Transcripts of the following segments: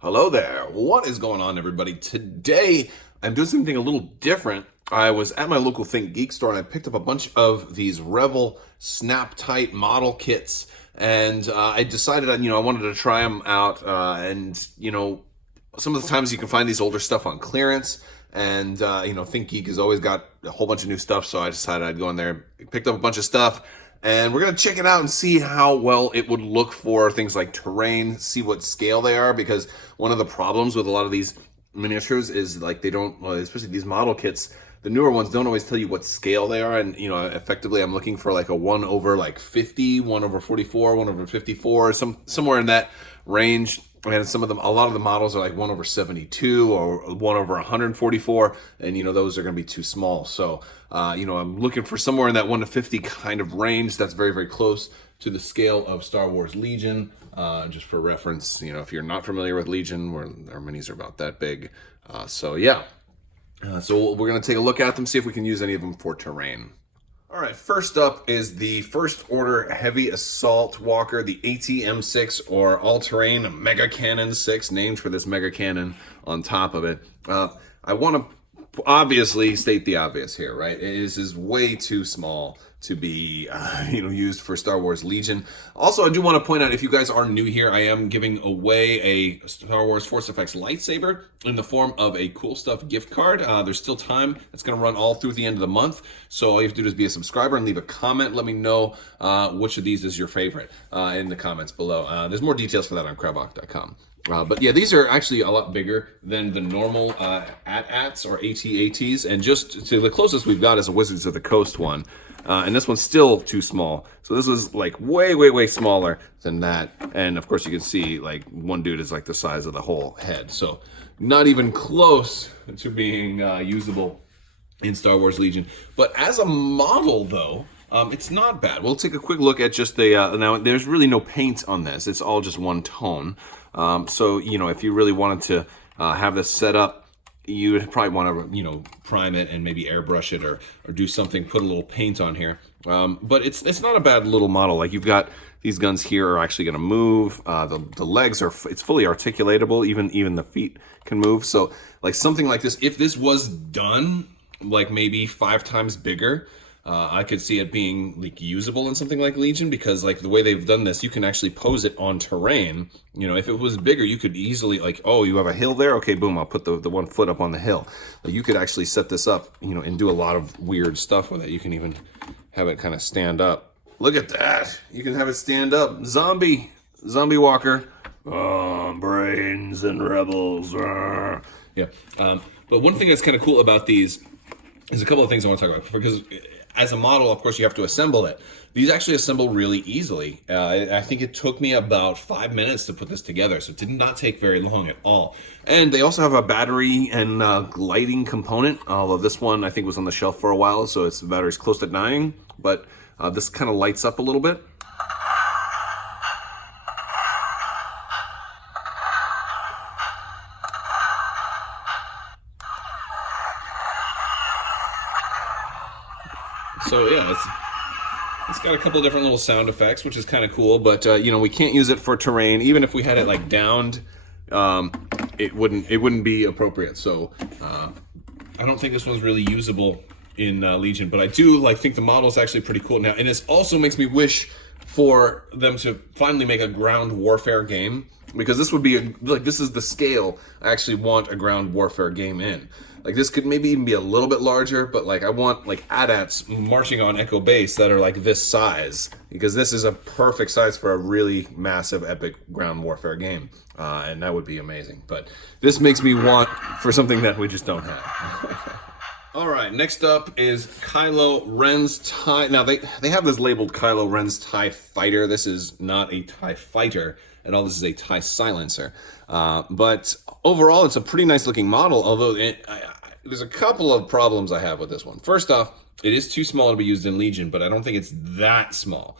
Hello there. What is going on, everybody? Today, I'm doing something a little different. I was at my local Think Geek store and I picked up a bunch of these Revell SnapTite model kits. And I decided, I wanted to try them out. Some of the times you can find these older stuff on clearance. And, Think Geek has always got a whole bunch of new stuff. So I decided I'd go in there, picked up a bunch of stuff. And we're going to check it out and see how well it would look for things like terrain, see what scale they are, because one of the problems with a lot of these miniatures is like they don't, well, especially these model kits, the newer ones don't always tell you what scale they are. And, effectively I'm looking for like a 1 over like 50, 1 over 44, 1 over 54, somewhere in that range. And some of them, a lot of the models are like 1 over 72 or 1 over 144, and those are going to be too small. So I'm looking for somewhere in that 1 to 50 kind of range. That's very, very close to the scale of Star Wars Legion. Just for reference, if you're not familiar with Legion, where our minis are about that big. So we're going to take a look at them, see if we can use any of them for terrain. All right, first up is the First Order Heavy Assault Walker, the ATM-6, or All-Terrain Mega Cannon 6, named for this Mega Cannon on top of it. I want to obviously state the obvious here, right? This is way too small to be used for Star Wars Legion. Also, I do want to point out, if you guys are new here, I am giving away a Star Wars Force Effects lightsaber in the form of a Cool Stuff gift card. There's still time. It's going to run all through the end of the month. So all you have to do is be a subscriber and leave a comment. Let me know which of these is your favorite in the comments below. There's more details for that on Crabbok.com. But yeah, these are actually a lot bigger than the normal AT-ATs or AT-ATs. And just to the closest we've got is a Wizards of the Coast one. And this one's still too small. So this is like way, way, way smaller than that. And of course you can see like one dude is like the size of the whole head. So not even close to being usable in Star Wars Legion. But as a model though, it's not bad. We'll take a quick look at just the, now there's really no paint on this. It's all just one tone. So, if you really wanted to have this set up, you would probably want to, prime it and maybe airbrush it or do something, put a little paint on here. But it's not a bad little model. Like you've got these guns here are actually going to move. The legs are, it's fully articulatable. Even the feet can move. So like something like this, if this was done like maybe 5 times bigger, I could see it being like usable in something like Legion, because like the way they've done this, you can actually pose it on terrain. If it was bigger, you could easily like, oh, you have a hill there? Okay, boom, I'll put the 1 foot up on the hill. Like you could actually set this up, and do a lot of weird stuff with it. You can even have it kind of stand up. Look at that. You can have it stand up. Zombie walker. Oh, brains and rebels. Yeah. But one thing that's kind of cool about these is a couple of things I want to talk about, because as a model, of course, you have to assemble it. These actually assemble really easily. I think it took me about 5 minutes to put this together, so it did not take very long at all. And they also have a battery and lighting component, although this one I think was on the shelf for a while, so its battery's close to dying, but this kind of lights up a little bit. So yeah, it's got a couple of different little sound effects, which is kind of cool. But we can't use it for terrain. Even if we had it like downed, it wouldn't be appropriate. So I don't think this one's really usable in Legion. But I do think the model is actually pretty cool now, and it also makes me wish for them to finally make a ground warfare game, because this would be this is the scale I actually want a ground warfare game in. Like this could maybe even be a little bit larger, but like I want like AT-ATs marching on Echo Base that are like this size, because this is a perfect size for a really massive epic ground warfare game, and that would be amazing. But this makes me want for something that we just don't have. All right, next up is Kylo Ren's Tie. Now they have this labeled Kylo Ren's Tie Fighter. This is not a Tie Fighter at all. This is a Tie Silencer. But overall, it's a pretty nice looking model, although there's a couple of problems I have with this one. First off, it is too small to be used in Legion, but I don't think it's that small.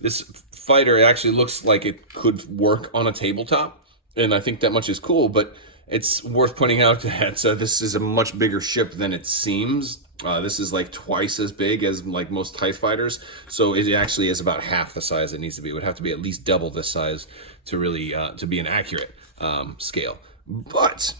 This fighter actually looks like it could work on a tabletop, and I think that much is cool, but it's worth pointing out that this is a much bigger ship than it seems. This is like twice as big as like most TIE fighters, so it actually is about half the size it needs to be. It would have to be at least double this size to really to be an accurate scale. But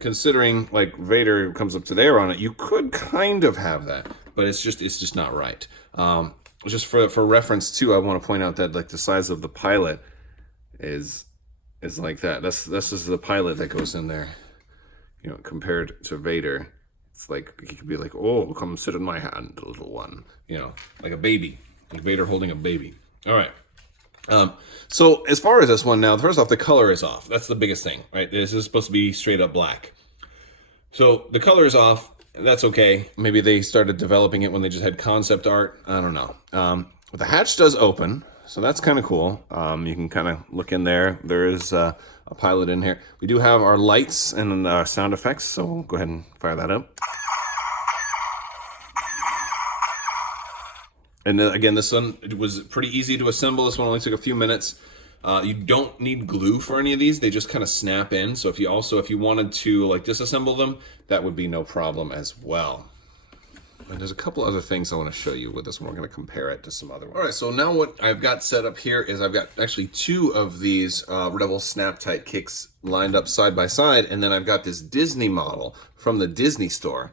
considering like Vader comes up to there on it, you could kind of have that, but it's just not right. Just for reference too, I want to point out that like the size of the pilot is like that. This is the pilot that goes in there, you know, compared to Vader. It's like he could be like, oh, come sit in my hand, little one, you know, like a baby, like Vader holding a baby. All right. So as far as this one now, first off, the color is off. That's the biggest thing, right? This is supposed to be straight up black. So the color is off. That's okay. Maybe they started developing it when they just had concept art. I don't know. The hatch does open, so that's kind of cool. You can kind of look in there. There is a pilot in here. We do have our lights and sound effects, so we'll go ahead and fire that up. And then, again, this one, it was pretty easy to assemble. This one only took a few minutes. You don't need glue for any of these. They just kind of snap in. So if you wanted to like disassemble them, that would be no problem as well. And there's a couple other things I want to show you with this one. We're going to compare it to some other ones. All right, so now what I've got set up here is I've got actually two of these Revell SnapTite kicks lined up side by side, and then I've got this Disney model from the Disney store.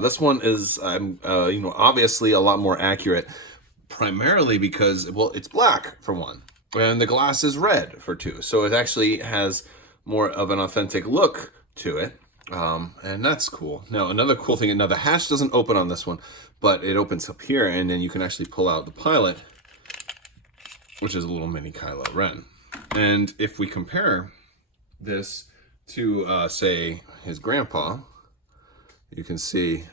This one is, you know, obviously a lot more accurate, primarily because, well, it's black for one, and the glass is red for two. So it actually has more of an authentic look to it. And that's cool. Now, another cool thing, now the hatch doesn't open on this one, but it opens up here, and then you can actually pull out the pilot, which is a little mini Kylo Ren. And if we compare this to, say, his grandpa, you can see,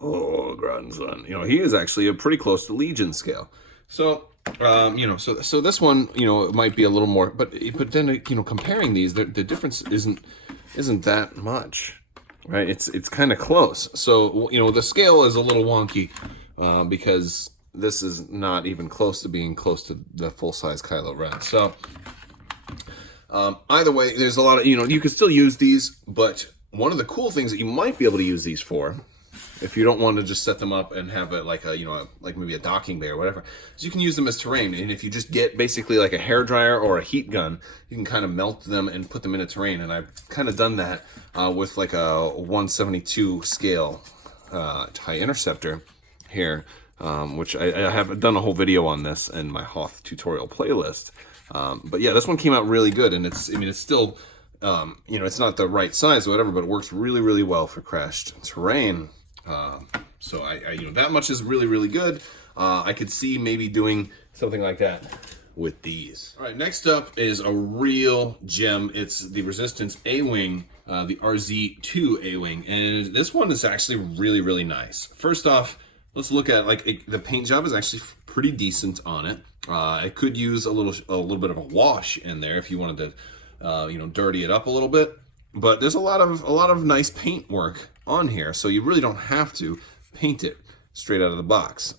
oh, grandson, you know, he is actually pretty close to Legion scale. So, you know, so this one, you know, it might be a little more, but then, you know, comparing these, the difference isn't that much, right? It's kind of close. So, you know, the scale is a little wonky because this is not even close to being close to the full-size Kylo Ren. So, either way, there's a lot of, you know, you can still use these, but one of the cool things that you might be able to use these for, if you don't want to just set them up and have it like a, you know, like maybe a docking bay or whatever, is you can use them as terrain. And if you just get basically like a hairdryer or a heat gun, you can kind of melt them and put them in a terrain. And I've kind of done that with like a 1/72 scale TIE Interceptor here, which I have done a whole video on this in my Hoth tutorial playlist. But yeah, this one came out really good, and it's still, you know, it's not the right size or whatever, but it works really, really well for crashed terrain. So you know, that much is really, really good. I could see maybe doing something like that with these. All right, next up is a real gem. It's the Resistance Awing, the RZ2 Awing, and this one is actually really, really nice. First off, let's look at like the paint job is actually pretty decent on it. It could use a little bit of a wash in there if you wanted to, you know, dirty it up a little bit. But there's a lot of nice paint work on here, so you really don't have to paint it straight out of the box.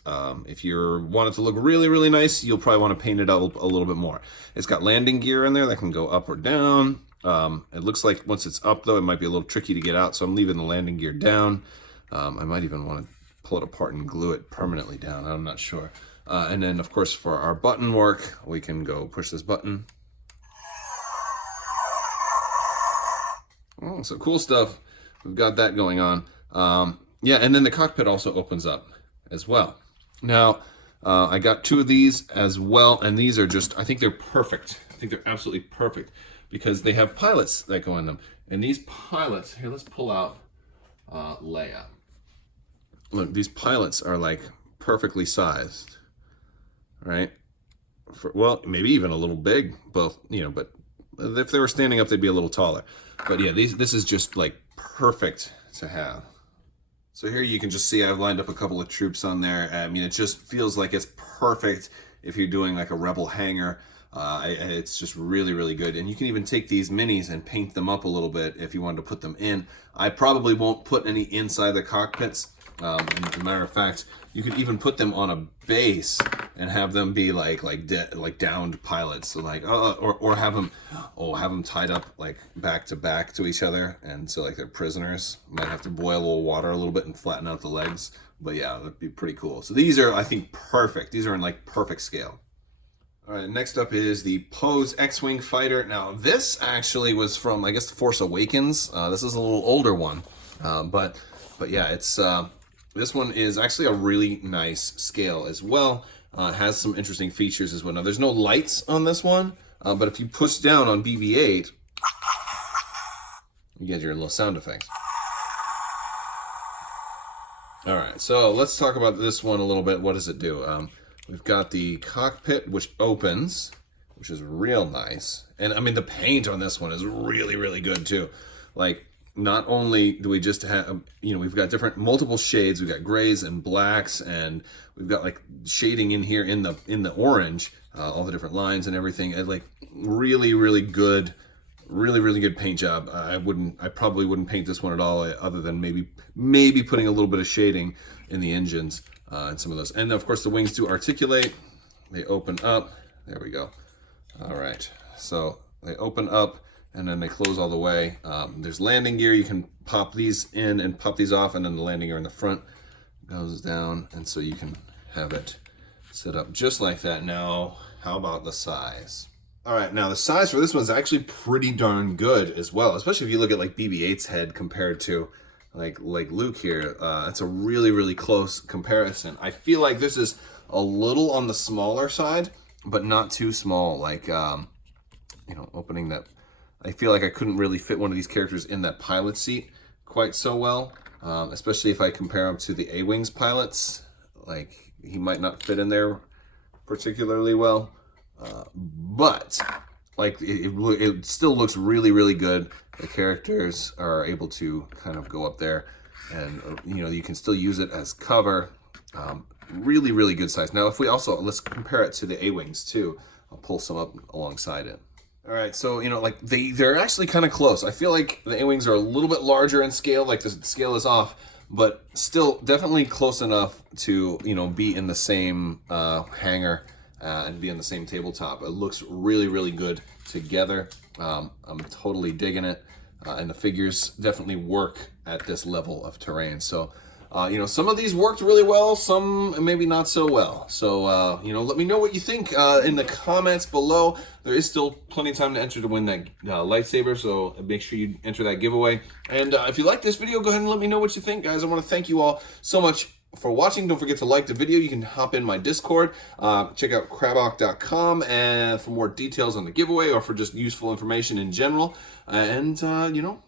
If you want it to look really, really nice, you'll probably want to paint it out a little bit more. It's got landing gear in there that can go up or down. It looks like once it's up, though, it might be a little tricky to get out, so I'm leaving the landing gear down. I might even want to pull it apart and glue it permanently down. I'm not sure. And then, of course, for our button work, we can go push this button. Oh, so cool stuff. We've got that going on. Yeah, and then the cockpit also opens up as well. Now, I got two of these as well, and these are just, I think they're perfect. I think they're absolutely perfect because they have pilots that go in them. And these pilots, here, let's pull out Leia. Look, these pilots are like perfectly sized, right? Well, maybe even a little big, both, you know, but if they were standing up, they'd be a little taller. But yeah, this is just like perfect to have. So here you can just see I've lined up a couple of troops on there. I mean, it just feels like it's perfect if you're doing like a Rebel hangar. It's just really, really good. And you can even take these minis and paint them up a little bit if you wanted to put them in. I probably won't put any inside the cockpits. As a matter of fact, you could even put them on a base and have them be like downed pilots. So like or have them tied up like back to back to each other, and so like they're prisoners. Might have to boil a little water a little bit and flatten out the legs. But yeah, that'd be pretty cool. So these are, I think, perfect. These are in like perfect scale. All right, next up is the Poe XWing fighter. Now this actually was from, I guess, The Force Awakens. This is a little older one, but yeah, it's this one is actually a really nice scale as well. It has some interesting features as well. Now there's no lights on this one, but if you push down on BB-8, you get your little sound effects. All right, so let's talk about this one a little bit. What does it do? We've got the cockpit, which opens, which is real nice. And I mean, the paint on this one is really, really good too. Like, not only do we just have, you know, we've got multiple shades. We've got grays and blacks, and we've got like shading in here in the orange, all the different lines and everything. And like really, really good. Really good paint job. I probably wouldn't paint this one at all, other than maybe putting a little bit of shading in the engines and some of those. And of course the wings do articulate. They open up. There we go. All right. So they open up and then they close all the way. There's landing gear. You can pop these in and pop these off, and then the landing gear in the front goes down, and so you can have it set up just like that. Now, how about the size? All right, now the size for this one's actually pretty darn good as well, especially if you look at like BB-8's head compared to like Luke here. It's a really close comparison. I feel like this is a little on the smaller side, but not too small. Like, you know, opening that, I feel like I couldn't really fit one of these characters in that pilot seat quite so well, especially if I compare him to the Awing's pilots. Like, he might not fit in there particularly well. But like it still looks really good. The characters are able to kind of go up there, and you know, you can still use it as cover. Really good size. Now if we also, let's compare it to the A-Wings too. I'll pull some up alongside it. All right, so you know, like they're actually kind of close. I feel like the A-Wings are a little bit larger in scale, like the scale is off, but still definitely close enough to, you know, be in the same hangar and be on the same tabletop. It looks really good together. I'm totally digging it, and the figures definitely work at this level of terrain. So you know, some of these worked really well, some maybe not so well. So you know, let me know what you think in the comments below. There is still plenty of time to enter to win that lightsaber, so make sure you enter that giveaway. And if you like this video, go ahead and let me know what you think, guys. I want to thank you all so much for watching. Don't forget to like the video. You can hop in my Discord, check out Crabbok.com and for more details on the giveaway, or for just useful information in general. And you know,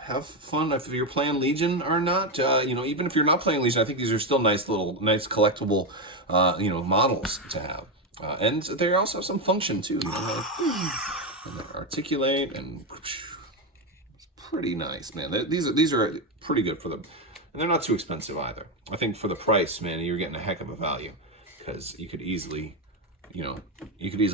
have fun if you're playing Legion or not. You know, even if you're not playing Legion, I think these are still nice collectible you know, models to have. And they also have some function too. You know, and they articulate, and it's pretty nice, man. These are pretty good for them. And they're not too expensive either. I think for the price, man, you're getting a heck of a value, because you could easily, you know,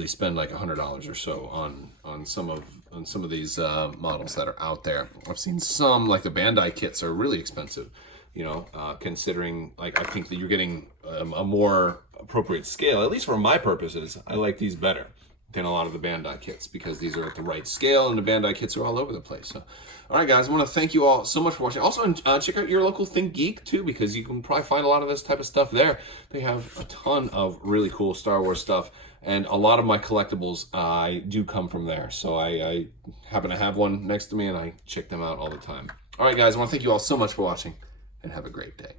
spend like $100 or so on some of these models that are out there. I've seen some, like the Bandai kits, are really expensive, you know, considering, like, I think that you're getting a more appropriate scale. At least for my purposes, I like these better than a lot of the Bandai kits, because these are at the right scale, and the Bandai kits are all over the place. So, all right, guys, I want to thank you all so much for watching. Also, check out your local Think Geek too, because you can probably find a lot of this type of stuff there. They have a ton of really cool Star Wars stuff, and a lot of my collectibles do come from there. So I happen to have one next to me, and I check them out all the time. All right, guys, I want to thank you all so much for watching, and have a great day.